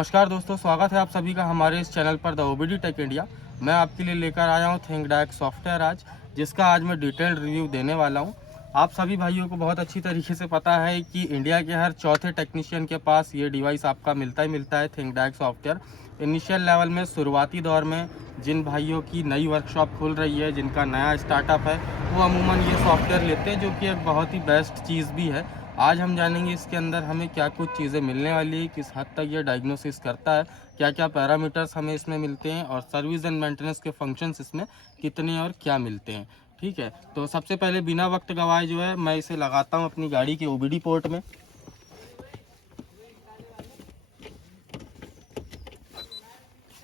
नमस्कार दोस्तों, स्वागत है आप सभी का हमारे इस चैनल पर द ओबीडी टेक इंडिया। मैं आपके लिए लेकर आया हूं थिंकडेक सॉफ्टवेयर आज, जिसका आज मैं डिटेल्ड रिव्यू देने वाला हूं। आप सभी भाइयों को बहुत अच्छी तरीके से पता है कि इंडिया के हर चौथे टेक्नीशियन के पास ये डिवाइस आपका मिलता ही मिलता है, थिंकडेक सॉफ्टवेयर। इनिशियल लेवल में, शुरुआती दौर में जिन भाइयों की नई वर्कशॉप खुल रही है, जिनका नया स्टार्टअप है, वो अमूमन ये सॉफ्टवेयर लेते हैं, जो कि एक बहुत ही बेस्ट चीज़ भी है। आज हम जानेंगे इसके अंदर हमें क्या कुछ चीज़ें मिलने वाली है, किस हद तक ये डायग्नोसिस करता है, क्या क्या पैरामीटर्स हमें इसमें मिलते हैं और सर्विस एंड मेंटेनेंस के फंक्शंस इसमें कितने और क्या मिलते हैं। ठीक है, तो सबसे पहले बिना वक्त गवाए जो है मैं इसे लगाता हूँ अपनी गाड़ी के ओबीडी पोर्ट में।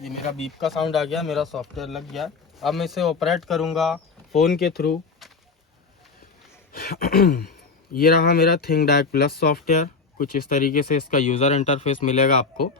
ये मेरा बीप का साउंड आ गया, मेरा सॉफ्टवेयर लग गया। अब मैं इसे ऑपरेट करूँगा फ़ोन के थ्रू। ये रहा मेरा थिंकडेक प्लस सॉफ्टवेयर। कुछ इस तरीके से इसका यूज़र इंटरफेस मिलेगा आपको।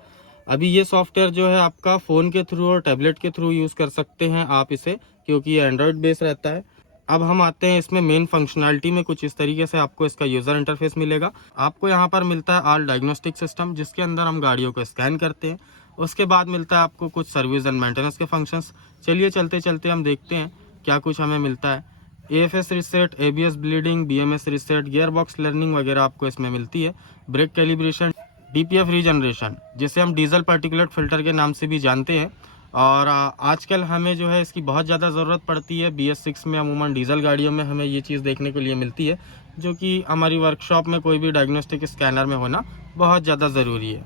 अभी ये सॉफ्टवेयर जो है आपका फ़ोन के थ्रू और टैबलेट के थ्रू यूज़ कर सकते हैं आप इसे, क्योंकि ये एंड्रॉयड बेस रहता है। अब हम आते हैं इसमें मेन फंक्शनैलिटी में। कुछ इस तरीके से आपको इसका यूज़र इंटरफेस मिलेगा। आपको यहाँ पर मिलता है ऑल डायग्नोस्टिक सिस्टम, जिसके अंदर हम गाड़ियों को स्कैन करते हैं। उसके बाद मिलता है आपको कुछ सर्विस एंड मेंटेनेंस के फंक्शंस। चलिए चलते चलते हम देखते हैं क्या कुछ हमें मिलता है। AFS reset, ABS bleeding, BMS reset, gear box learning वगैरह आपको इसमें मिलती है। ब्रेक कैलिब्रेशन, DPF रीजनरेशन, जिसे हम डीजल पार्टिकुलेट फ़िल्टर के नाम से भी जानते हैं। और आजकल हमें जो है इसकी बहुत ज़्यादा ज़रूरत पड़ती है। BS6 में अमूमन डीजल गाड़ियों में हमें ये चीज़ देखने के लिए मिलती है, जो कि हमारी वर्कशॉप में कोई भी डायग्नोस्टिक स्कैनर में होना बहुत ज़्यादा ज़रूरी है।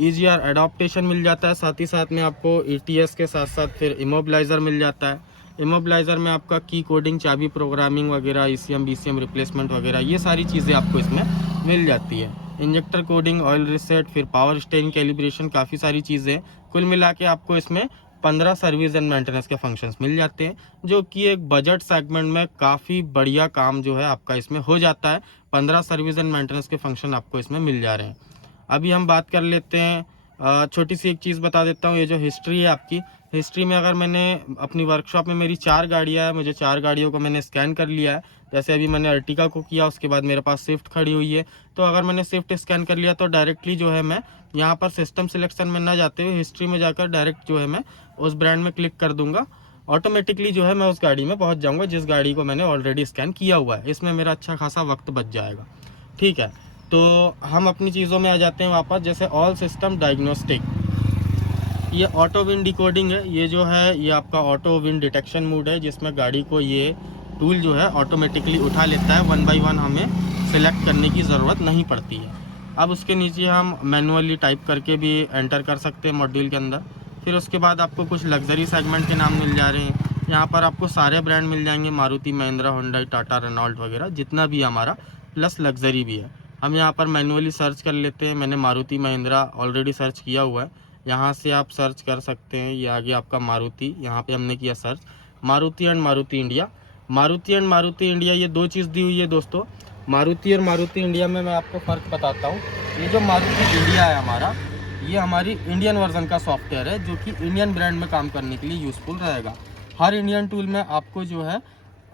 EGR एडाप्टेशन मिल जाता है, साथ ही साथ में आपको ETS के साथ साथ फिर इमोबिलाइज़र मिल जाता है। इमोबिलाइज़र में आपका की कोडिंग, चाबी प्रोग्रामिंग वगैरह, ECM BCM रिप्लेसमेंट वगैरह, ये सारी चीज़ें आपको इसमें मिल जाती है। इंजेक्टर कोडिंग, ऑयल रिसेट, फिर पावर स्टेरिंग कैलिब्रेशन, काफ़ी सारी चीज़ें। कुल मिला के आपको इसमें 15 सर्विस एंड मेंटेनेंस के फंक्शंस मिल जाते हैं, जो कि एक बजट सेगमेंट में काफ़ी बढ़िया काम जो है आपका इसमें हो जाता है। 15 सर्विस एंड मेंटेनेंस के फंक्शन आपको इसमें मिल जा रहे हैं। अभी हम बात कर लेते हैं, छोटी सी एक चीज़ बता देता हूँ। ये जो हिस्ट्री है आपकी, हिस्ट्री में अगर मैंने अपनी वर्कशॉप में मेरी 4 गाड़ियाँ हैं, मुझे 4 गाड़ियों को मैंने स्कैन कर लिया है। जैसे अभी मैंने अर्टिगा को किया, उसके बाद मेरे पास स्विफ्ट खड़ी हुई है। तो अगर मैंने स्विफ्ट स्कैन कर लिया तो डायरेक्टली जो है मैं यहाँ पर सिस्टम सिलेक्शन में ना जाते हुए हिस्ट्री में जाकर डायरेक्ट जो है मैं उस ब्रांड में क्लिक कर दूंगा। ऑटोमेटिकली जो है मैं उस गाड़ी में पहुँच जाऊँगा जिस गाड़ी को मैंने ऑलरेडी स्कैन किया हुआ है। इसमें मेरा अच्छा खासा वक्त बच जाएगा। ठीक है, तो हम अपनी चीज़ों में आ जाते हैं वापस। जैसे ऑल सिस्टम डायग्नोस्टिक, ये ऑटो विन डिकोडिंग है। ये जो है ये आपका ऑटो विन डिटेक्शन मोड है, जिसमें गाड़ी को ये टूल जो है ऑटोमेटिकली उठा लेता है। 1 बाय 1 हमें सेलेक्ट करने की ज़रूरत नहीं पड़ती है। अब उसके नीचे हम मैनुअली टाइप करके भी एंटर कर सकते हैं मॉड्यूल के अंदर। फिर उसके बाद आपको कुछ लग्जरी सेगमेंट के नाम मिल जा रहे हैं। यहाँ पर आपको सारे ब्रांड मिल जाएंगे, मारुति, महिंद्रा, हुंडई, टाटा, रेनॉल्ट वगैरह, जितना भी हमारा, प्लस लग्जरी भी है। हम यहाँ पर मैनुअली सर्च कर लेते हैं। मैंने मारुति महिंद्रा ऑलरेडी सर्च किया हुआ है, यहाँ से आप सर्च कर सकते हैं। ये आगे आपका मारुति, यहाँ पे हमने किया search. Maruti and Maruti India, Maruti and Maruti India, ये 2 चीज़ दी हुई है दोस्तों। मारुति और मारुति इंडिया में मैं आपको फ़र्क बताता हूँ। ये जो मारुति इंडिया है हमारा, ये हमारी इंडियन वर्जन का सॉफ्टवेयर है, जो कि इंडियन ब्रांड में काम करने के लिए यूज़फुल रहेगा। हर इंडियन टूल में आपको जो है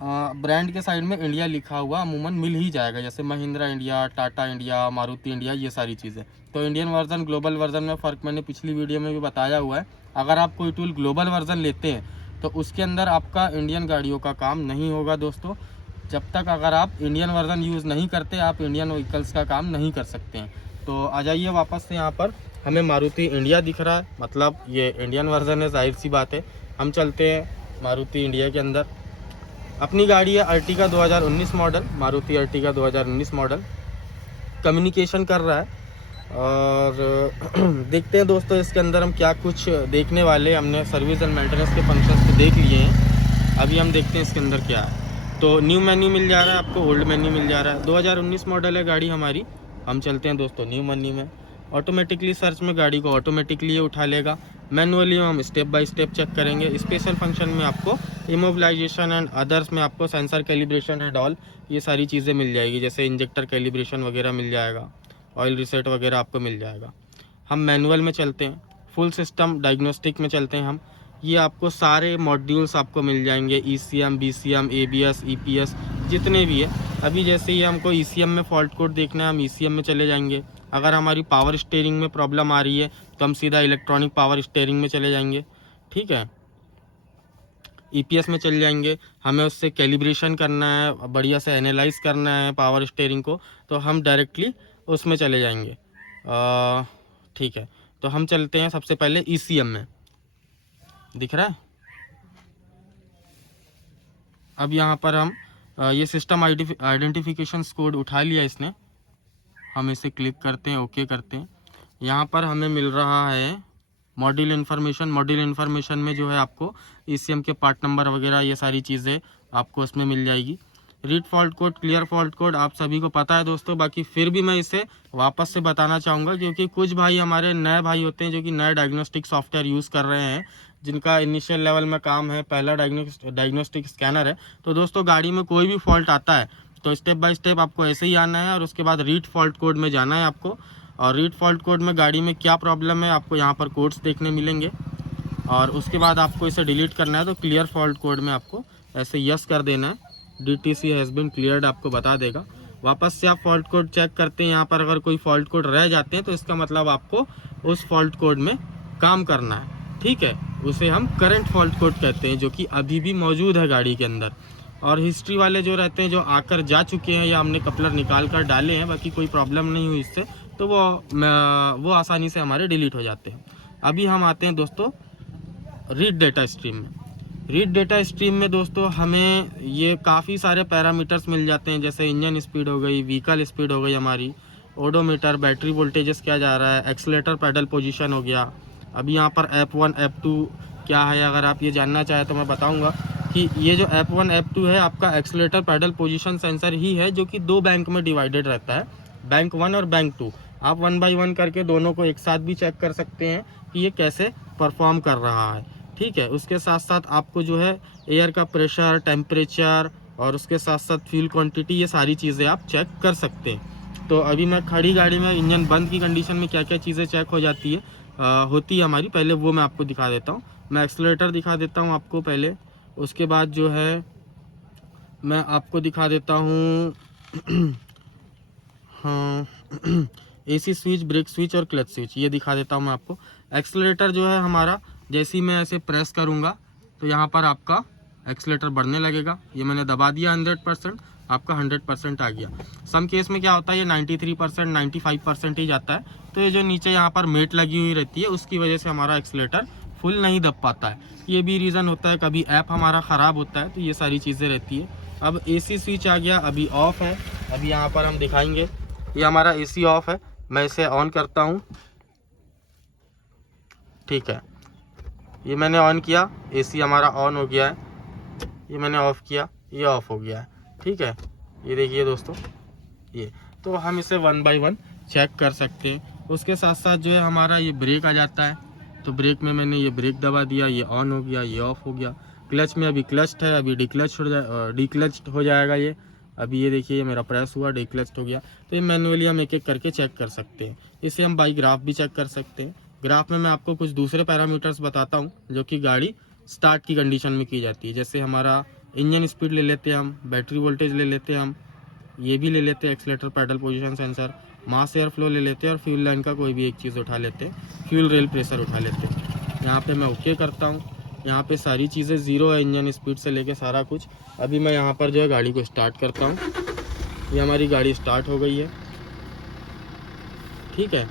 ब्रांड के साइड में इंडिया लिखा हुआ अमूमन मिल ही जाएगा, जैसे Mahindra India, Tata India, Maruti India, ये सारी चीज़ें। तो इंडियन वर्जन, ग्लोबल वर्जन में फ़र्क मैंने पिछली वीडियो में भी बताया हुआ है। अगर आप कोई टूल ग्लोबल वर्जन लेते हैं तो उसके अंदर आपका इंडियन गाड़ियों का काम नहीं होगा दोस्तों। जब तक अगर आप इंडियन वर्जन यूज़ नहीं करते, आप इंडियन व्हीकल्स का काम नहीं कर सकते हैं। तो आ जाइए वापस से, यहाँ पर हमें मारुति इंडिया दिख रहा है, मतलब ये इंडियन वर्जन है, जाहिर सी बात है। हम चलते हैं मारुति इंडिया के अंदर। अपनी गाड़ी है Ertiga 2019 model, Maruti Ertiga 2019 model, communication कर रहा है। और देखते हैं दोस्तों इसके अंदर हम क्या कुछ देखने वाले। हमने सर्विस एंड मेंटेनेंस के फंक्शंस तो देख लिए हैं, अभी हम देखते हैं इसके अंदर क्या है। तो न्यू मेन्यू मिल जा रहा है आपको, ओल्ड मेन्यू मिल जा रहा है। 2019 मॉडल है गाड़ी हमारी। हम चलते हैं दोस्तों न्यू मेन्यू में। ऑटोमेटिकली सर्च में गाड़ी को ऑटोमेटिकली ये उठा लेगा। मैनुअली हम स्टेप बाय स्टेप चेक करेंगे। स्पेशल फंक्शन में आपको इमोबिलाइजेशन एंड अदर्स में आपको सेंसर कैलिब्रेशन एंड ऑल, ये सारी चीज़ें मिल जाएगी। जैसे इंजेक्टर कैलिब्रेशन वगैरह मिल जाएगा, ऑयल रिसेट वगैरह आपको मिल जाएगा। हम मैनुअल में चलते हैं, फुल सिस्टम डायग्नोस्टिक में चलते हैं हम। ये आपको सारे मॉड्यूल्स आपको मिल जाएंगे, ECM BCM ABS EPS जितने भी है। अभी जैसे ही हमको ECM में फॉल्ट कोड देखना है, हम ECM में चले जाएंगे। अगर हमारी पावर स्टीयरिंग में प्रॉब्लम आ रही है तो हम सीधा इलेक्ट्रॉनिक पावर स्टीयरिंग में चले जाएंगे, ठीक है। ईपीएस में चल जाएंगे, हमें उससे कैलिब्रेशन करना है, बढ़िया से एनालाइज करना है पावर स्टीयरिंग को, तो हम डायरेक्टली उसमें चले जाएंगे, ठीक है। तो हम चलते हैं सबसे पहले ईसीएम में, दिख रहा है। अब यहाँ पर हम ये सिस्टम आइडेंटिफिकेशन कोड उठा लिया इसने, हम इसे क्लिक करते हैं, ओके करते हैं। यहाँ पर हमें मिल रहा है मॉड्यूल इन्फॉर्मेशन। मॉड्यूल इन्फॉर्मेशन में जो है आपको ईसीएम के पार्ट नंबर वगैरह ये सारी चीज़ें आपको उसमें मिल जाएगी। Read fault code, clear fault code आप सभी को पता है दोस्तों, बाकी फिर भी मैं इसे वापस से बताना चाहूँगा क्योंकि कुछ भाई हमारे नए भाई होते हैं जो कि नए डायग्नोस्टिक सॉफ्टवेयर यूज़ कर रहे हैं, जिनका इनिशियल लेवल में काम है, पहला डायग्नोस्टिक स्कैनर है। तो दोस्तों गाड़ी में कोई भी फॉल्ट आता है तो स्टेप बाय स्टेप आपको ऐसे ही आना है और उसके बाद रीड फॉल्ट कोड में जाना है आपको। और रीड फॉल्ट कोड में गाड़ी में क्या प्रॉब्लम है आपको यहाँ पर कोड्स देखने मिलेंगे और उसके बाद आपको इसे डिलीट करना है। तो क्लियर फॉल्ट कोड में आपको ऐसे यस कर देना है, DTC हैज़ बीन क्लियर्ड आपको बता देगा। वापस से आप फॉल्ट कोड चेक करते हैं, यहाँ पर अगर कोई फॉल्ट कोड रह जाते हैं तो इसका मतलब आपको उस फॉल्ट कोड में काम करना है, ठीक है। उसे हम करंट फॉल्ट कोड कहते हैं जो कि अभी भी मौजूद है गाड़ी के अंदर। और हिस्ट्री वाले जो रहते हैं, जो आकर जा चुके हैं या हमने कपलर निकाल कर डाले हैं, बाकी कोई प्रॉब्लम नहीं हुई इससे, तो वो आसानी से हमारे डिलीट हो जाते हैं। अभी हम आते हैं दोस्तों रीड डेटा स्ट्रीम में। रीड डेटा स्ट्रीम में दोस्तों हमें ये काफ़ी सारे पैरामीटर्स मिल जाते हैं, जैसे इंजन स्पीड हो गई, व्हीकल स्पीड हो गई हमारी, ओडोमीटर, बैटरी वोल्टेजेस क्या जा रहा है, एक्सीलेटर पेडल पोजीशन हो गया। अभी यहाँ पर F1 F2 क्या है, अगर आप ये जानना चाहें तो मैं बताऊँगा कि ये जो F1 F2 है आपका एक्सीलेटर पेडल पोजीशन सेंसर ही है, जो कि 2 बैंक में डिवाइडेड रहता है, बैंक 1 और बैंक 2। आप 1 बाई 1 करके दोनों को एक साथ भी चेक कर सकते हैं कि ये कैसे परफॉर्म कर रहा है, ठीक है। उसके साथ साथ आपको जो है एयर का प्रेशर, टेम्परेचर और उसके साथ साथ फ्यूल क्वांटिटी, ये सारी चीज़ें आप चेक कर सकते हैं। तो अभी मैं खड़ी गाड़ी में इंजन बंद की कंडीशन में क्या क्या चीज़ें चेक हो जाती है होती है हमारी, पहले वो मैं आपको दिखा देता हूँ। मैं एक्सीलरेटर दिखा देता हूँ आपको पहले, उसके बाद जो है मैं आपको दिखा देता हूँ हाँ AC स्विच, ब्रेक स्विच और क्लच स्विच, ये दिखा देता हूँ मैं आपको। एक्सीलरेटर जो है हमारा, जैसे ही मैं ऐसे प्रेस करूँगा तो यहाँ पर आपका एक्सीलरेटर बढ़ने लगेगा। ये मैंने दबा दिया 100%, आपका 100% आ गया। सम केस में क्या होता है ये 93%, 95% ही जाता है। तो ये जो नीचे यहाँ पर मेट लगी हुई रहती है उसकी वजह से हमारा एक्सीलरेटर फुल नहीं दब पाता है। ये भी रीज़न होता है, कभी ऐप हमारा ख़राब होता है, तो ये सारी चीज़ें रहती है। अब AC स्विच आ गया, अभी ऑफ़ है। अभी यहाँ पर हम दिखाएंगे, ये हमारा AC ऑफ़ है। मैं इसे ऑन करता हूँ, ठीक है। ये मैंने ऑन किया, AC हमारा ऑन हो गया है। ये मैंने ऑफ़ किया, ये ऑफ़ हो गया है, ठीक है। ये देखिए दोस्तों, ये तो हम इसे 1 बाई 1 चेक कर सकते हैं। उसके साथ साथ जो है हमारा ये ब्रेक आ जाता है, तो ब्रेक में मैंने ये ब्रेक दबा दिया, ये ऑन हो गया, ये ऑफ़ हो गया। क्लच में अभी क्लच्ड है, अभी डिक्लच्ड हो जाएगा ये। अभी ये देखिए ये मेरा प्रेस हुआ, डिक्लच्ड हो गया। तो ये मैनुअली हम एक एक करके चेक कर सकते हैं। इसे हम बाई ग्राफ भी चेक कर सकते हैं। ग्राफ में मैं आपको कुछ दूसरे पैरामीटर्स बताता हूँ जो कि गाड़ी स्टार्ट की कंडीशन में की जाती है। जैसे हमारा इंजन स्पीड ले लेते हैं हम, बैटरी वोल्टेज ले लेते हैं हम, ये भी ले लेते हैं accelerator pedal position sensor, mass air flow ले लेते हैं और फ्यूल लाइन का कोई भी एक चीज़ उठा लेते हैं, फ्यूल रेल प्रेशर उठा लेते हैं। यहाँ पे मैं ओके करता हूँ। यहाँ पे सारी चीज़ें ज़ीरो है, इंजन स्पीड से लेके सारा कुछ। अभी मैं यहाँ पर जो है गाड़ी को स्टार्ट करता हूँ। ये हमारी गाड़ी स्टार्ट हो गई है, ठीक है।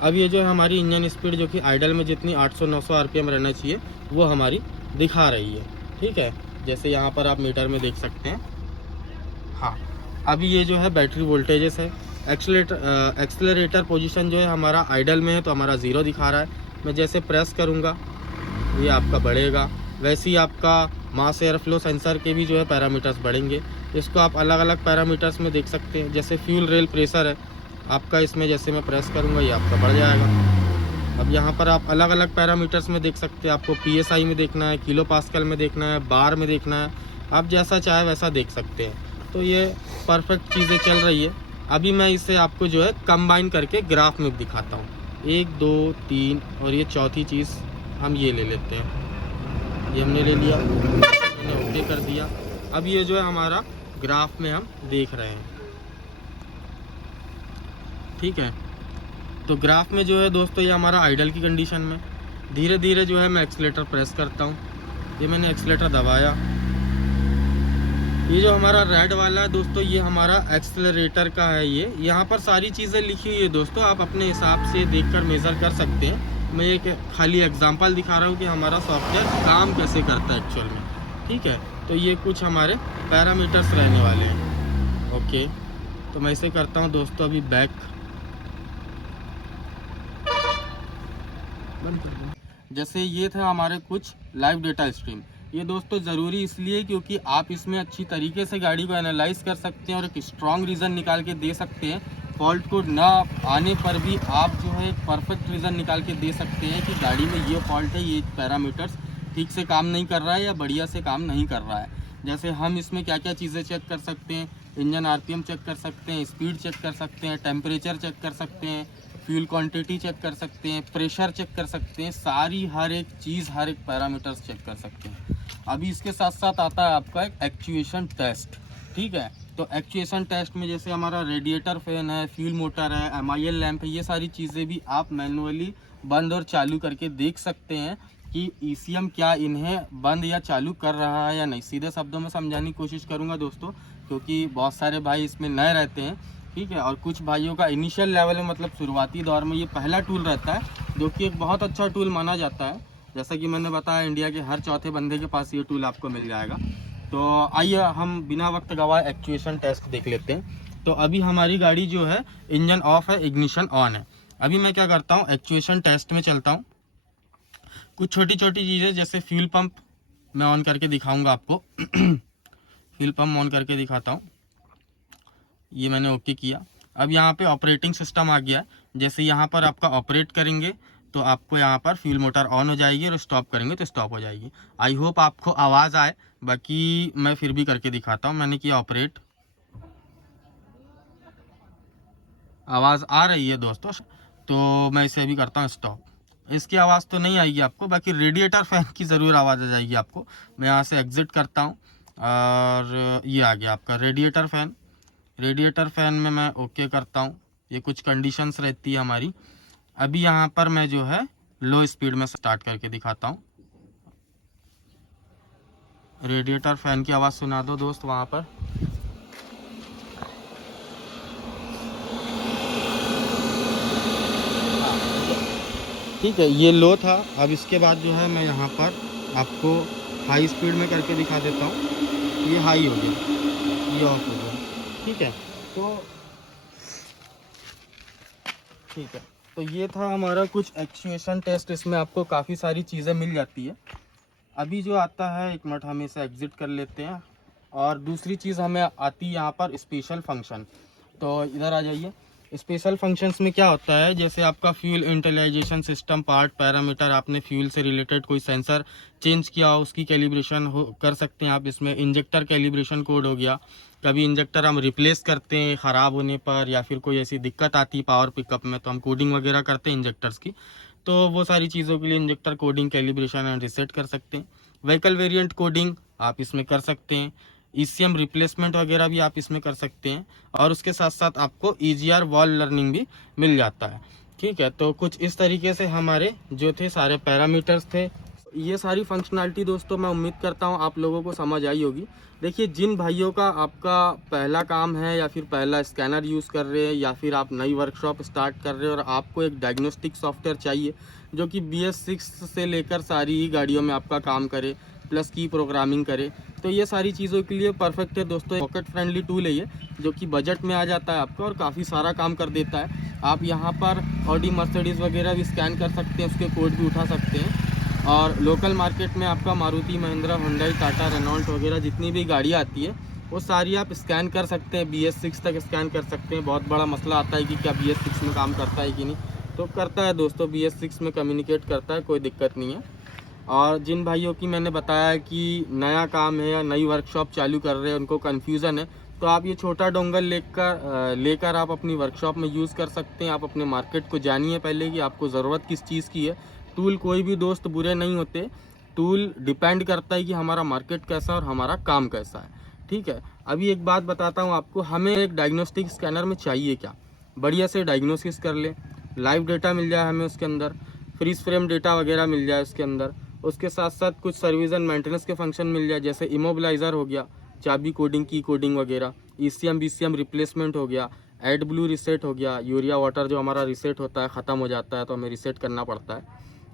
अब ये जो है हमारी इंजन स्पीड जो कि आइडल में जितनी 800-900 RPM रहना चाहिए वो हमारी दिखा रही है, ठीक है। जैसे यहाँ पर आप मीटर में देख सकते हैं। हाँ, अभी ये जो है बैटरी वोल्टेजेस है। एक्सेलरेटर पोजीशन जो है हमारा आइडल में है तो हमारा 0 दिखा रहा है। मैं जैसे प्रेस करूँगा ये आपका बढ़ेगा। वैसे ही आपका मास एयर फ्लो सेंसर के भी जो है पैरामीटर्स बढ़ेंगे। इसको आप अलग अलग पैरामीटर्स में देख सकते हैं। जैसे फ्यूल रेल प्रेशर है आपका, इसमें जैसे मैं प्रेस करूँगा ये आपका बढ़ जाएगा। अब यहाँ पर आप अलग अलग पैरामीटर्स में देख सकते हैं। आपको PSI में देखना है, किलो पास्कल में देखना है, बार में देखना है, आप जैसा चाहे वैसा देख सकते हैं। तो ये परफेक्ट चीज़ें चल रही है। अभी मैं इसे आपको जो है कंबाइन करके ग्राफ में दिखाता हूँ। 1 2 3 और ये चौथी चीज़ हम ये ले लेते हैं। ये हमने ले लिया, मैंने ओके कर दिया। अब ये जो है हमारा ग्राफ में हम देख रहे हैं, ठीक है। तो ग्राफ में जो है दोस्तों ये हमारा आइडल की कंडीशन में, धीरे धीरे जो है मैं एक्सीलेटर प्रेस करता हूँ। ये मैंने एक्सीलेटर दबाया। ये जो हमारा रेड वाला है दोस्तों, ये हमारा एक्सेलरेटर का है। ये यहाँ पर सारी चीज़ें लिखी हुई है दोस्तों, आप अपने हिसाब से देखकर मेज़र कर सकते हैं। मैं एक खाली एग्जांपल दिखा रहा हूँ कि हमारा सॉफ्टवेयर काम कैसे करता है एक्चुअल में, ठीक है। तो ये कुछ हमारे पैरामीटर्स रहने वाले हैं। ओके, तो मैं इसे करता हूँ दोस्तों अभी बैक। जैसे ये था हमारे कुछ लाइव डेटा स्ट्रीम। ये दोस्तों ज़रूरी इसलिए क्योंकि आप इसमें अच्छी तरीके से गाड़ी को एनालाइज कर सकते हैं और एक स्ट्रॉन्ग रीज़न निकाल के दे सकते हैं। फॉल्ट कोड ना आने पर भी आप जो है एक परफेक्ट रीज़न निकाल के दे सकते हैं कि गाड़ी में ये फॉल्ट है, ये पैरामीटर्स ठीक से काम नहीं कर रहा है या बढ़िया से काम नहीं कर रहा है। जैसे हम इसमें क्या क्या चीज़ें चेक कर सकते हैं, इंजन आरपीएम चेक कर सकते हैं, स्पीड चेक कर सकते हैं, टेम्परेचर चेक कर सकते हैं, फ्यूल क्वांटिटी चेक कर सकते हैं, प्रेशर चेक कर सकते हैं, सारी हर एक चीज़, हर एक पैरामीटर्स चेक कर सकते हैं। अभी इसके साथ साथ आता है आपका एक एक्चुएशन टेस्ट, ठीक है। तो एक्चुएशन टेस्ट में जैसे हमारा रेडिएटर फैन है, फ्यूल मोटर है, एमआईएल लैंप है, ये सारी चीज़ें भी आप मैनुअली बंद और चालू करके देख सकते हैं कि ईसीएम क्या इन्हें बंद या चालू कर रहा है या नहीं। सीधे शब्दों में समझाने की कोशिश करूँगा दोस्तों, क्योंकि बहुत सारे भाई इसमें नए रहते हैं, ठीक है। और कुछ भाइयों का इनिशियल लेवल में मतलब शुरुआती दौर में ये पहला टूल रहता है, जो कि एक बहुत अच्छा टूल माना जाता है। जैसा कि मैंने बताया, इंडिया के हर चौथे बंदे के पास ये टूल आपको मिल जाएगा। तो आइए हम बिना वक्त गवाए एक्चुएशन टेस्ट देख लेते हैं। तो अभी हमारी गाड़ी जो है इंजन ऑफ है, इग्निशन ऑन है। अभी मैं क्या करता हूँ, एक्चुएशन टेस्ट में चलता हूँ। कुछ छोटी छोटी चीज़ें जैसे फ्यूल पंप मैं ऑन करके दिखाऊँगा आपको। फ्यूल पंप ऑन करके दिखाता हूँ। ये मैंने ओके किया। अब यहाँ पे ऑपरेटिंग सिस्टम आ गया है। जैसे यहाँ पर आपका ऑपरेट करेंगे तो आपको यहाँ पर फ्यूल मोटर ऑन हो जाएगी और स्टॉप करेंगे तो स्टॉप हो जाएगी। आई होप आपको आवाज़ आए, बाकी मैं फिर भी करके दिखाता हूँ। मैंने किया ऑपरेट, आवाज़ आ रही है दोस्तों। तो मैं इसे अभी करता हूँ स्टॉप। इसकी आवाज़ तो नहीं आएगी आपको, बाकी रेडिएटर फैन की ज़रूर आवाज़ आ जाएगी आपको। मैं यहाँ से एग्ज़िट करता हूँ और ये आ गया आपका रेडिएटर फ़ैन। रेडिएटर फ़ैन में मैं ओके करता हूँ। ये कुछ कंडीशंस रहती है हमारी। अभी यहाँ पर मैं जो है लो स्पीड में स्टार्ट करके दिखाता हूँ। रेडिएटर फ़ैन की आवाज़ सुना दो दोस्त वहाँ पर। ठीक है, ये लो था। अब इसके बाद जो है मैं यहाँ पर आपको हाई स्पीड में करके दिखा देता हूँ। ये हाई हो गया, ये ऑफ हो गया, ठीक है। तो ये था हमारा कुछ एक्चुएशन टेस्ट। इसमें आपको काफ़ी सारी चीज़ें मिल जाती है। अभी जो आता है, एक मिनट हम इसे एग्ज़िट कर लेते हैं। और दूसरी चीज़ हमें आती है यहाँ पर स्पेशल फंक्शन। तो इधर आ जाइए। स्पेशल फंक्शंस में क्या होता है, जैसे आपका फ्यूल इंटेलिजेशन सिस्टम पार्ट पैरामीटर, आपने फ्यूल से रिलेटेड कोई सेंसर चेंज किया हो, उसकी कैलिब्रेशन हो कर सकते हैं आप इसमें। इंजेक्टर कैलिब्रेशन कोड हो गया, कभी इंजेक्टर हम रिप्लेस करते हैं ख़राब होने पर या फिर कोई ऐसी दिक्कत आती है पावर पिकअप में, तो हम कोडिंग वगैरह करते हैं इंजेक्टर्स की। तो वो सारी चीज़ों के लिए injector coding, calibration and reset कर सकते हैं। व्हीकल वेरिएंट कोडिंग आप इसमें कर सकते हैं। ईसीएम रिप्लेसमेंट वगैरह भी आप इसमें कर सकते हैं। और उसके साथ साथ आपको ईजीआर वॉल लर्निंग भी मिल जाता है, ठीक है। तो कुछ इस तरीके से हमारे जो थे सारे पैरामीटर्स थे। ये सारी फंक्शनैलिटी दोस्तों मैं उम्मीद करता हूँ आप लोगों को समझ आई होगी। देखिए, जिन भाइयों का आपका पहला काम है या फिर पहला स्कैनर यूज़ कर रहे हैं या फिर आप नई वर्कशॉप स्टार्ट कर रहे हैं और आपको एक डायग्नोस्टिक सॉफ्टवेयर चाहिए जो कि BS6 से लेकर सारी ही गाड़ियों में आपका काम करे, प्लस की प्रोग्रामिंग करे, तो ये सारी चीज़ों के लिए परफेक्ट है दोस्तों। पॉकेट फ्रेंडली टूल है ये, जो कि बजट में आ जाता है आपका और काफ़ी सारा काम कर देता है। आप यहाँ पर ऑडी, मर्सिडीज़ वगैरह भी स्कैन कर सकते हैं, उसके कोड भी उठा सकते हैं। और लोकल मार्केट में आपका मारुति, महिंद्रा, हुंडई, टाटा, रेनॉल्ट वगैरह जितनी भी गाड़ियाँ आती है वो सारी आप स्कैन कर सकते हैं। BS6 तक स्कैन कर सकते हैं। बहुत बड़ा मसला आता है कि क्या BS6 में काम करता है कि नहीं, तो करता है दोस्तों, BS6 में कम्युनिकेट करता है, कोई दिक्कत नहीं है। और जिन भाइयों की मैंने बताया कि नया काम है या नई वर्कशॉप चालू कर रहे हैं, उनको कन्फ्यूज़न है, तो आप ये छोटा डोंगल लेकर आप अपनी वर्कशॉप में यूज़ कर सकते हैं। आप अपने मार्केट को जानिए पहले कि आपको ज़रूरत किस चीज़ की है। टूल कोई भी दोस्त बुरे नहीं होते, टूल डिपेंड करता है कि हमारा मार्केट कैसा है और हमारा काम कैसा है, ठीक है। अभी एक बात बताता हूँ आपको, हमें एक डायग्नोस्टिक स्कैनर में चाहिए क्या, बढ़िया से डायग्नोसिस कर ले, लाइव डेटा मिल जाए हमें उसके अंदर, फ्रीज फ्रेम डेटा वगैरह मिल जाए उसके अंदर। उसके साथ साथ कुछ सर्विस एंड मेंटेनेंस के फंक्शन मिल जाए, जैसे इमोबिलाइज़र हो गया, चाबी कोडिंग, की कोडिंग वगैरह, ECM BCM रिप्लेसमेंट हो गया, एड ब्लू रिसेट हो गया, यूरिया वाटर जो हमारा रिसेट होता है ख़त्म हो जाता है तो हमें रिसेट करना पड़ता है,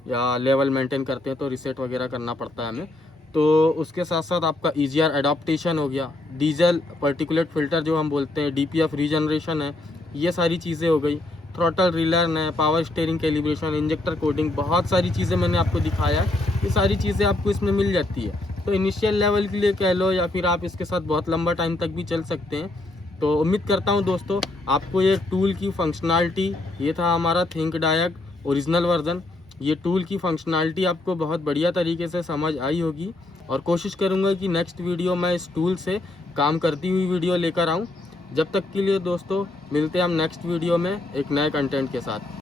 या लेवल मेंटेन करते हैं तो रिसेट वगैरह करना पड़ता है हमें। तो उसके साथ साथ आपका EGR अडॉप्टेशन हो गया, डीजल पर्टिकुलेट फ़िल्टर जो हम बोलते हैं, DPF रीजनरेशन है, ये सारी चीज़ें हो गई। थ्रॉटल रिलर्न है, power steering calibration, injector coding, बहुत सारी चीज़ें मैंने आपको दिखाया है। ये सारी चीज़ें आपको इसमें मिल जाती है। तो इनिशियल लेवल के लिए कह लो, या फिर आप इसके साथ बहुत लंबा टाइम तक भी चल सकते हैं। तो उम्मीद करता हूँ दोस्तों आपको ये टूल की फंक्शनैलिटी, ये था हमारा थिंकडायक ओरिजिनल वर्जन, ये टूल की फंक्शनैलिटी आपको बहुत बढ़िया तरीके से समझ आई होगी। और कोशिश करूँगा कि नेक्स्ट वीडियो मैं इस टूल से काम करती हुई वीडियो लेकर आऊँ। जब तक के लिए दोस्तों मिलते हैं हम नेक्स्ट वीडियो में एक नए कंटेंट के साथ।